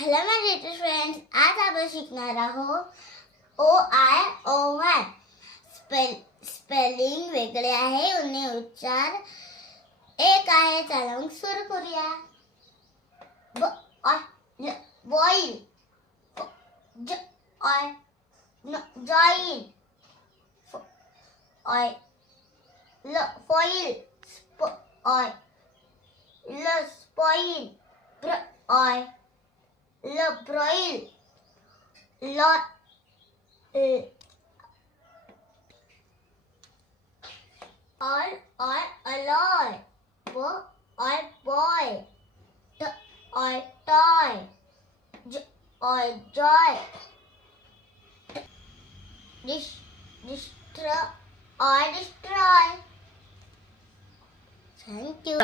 Hello माय little friends, आज आपण शिकणार आहोत O-I-O-1. स्पेलिंग वेगळे आहे, उन्हे उच्चार एक आहे. चला मग सुरू करूया. Boil, join, foil, spoil, broil, alloy, boy, toy, joy, destroy. Thank you.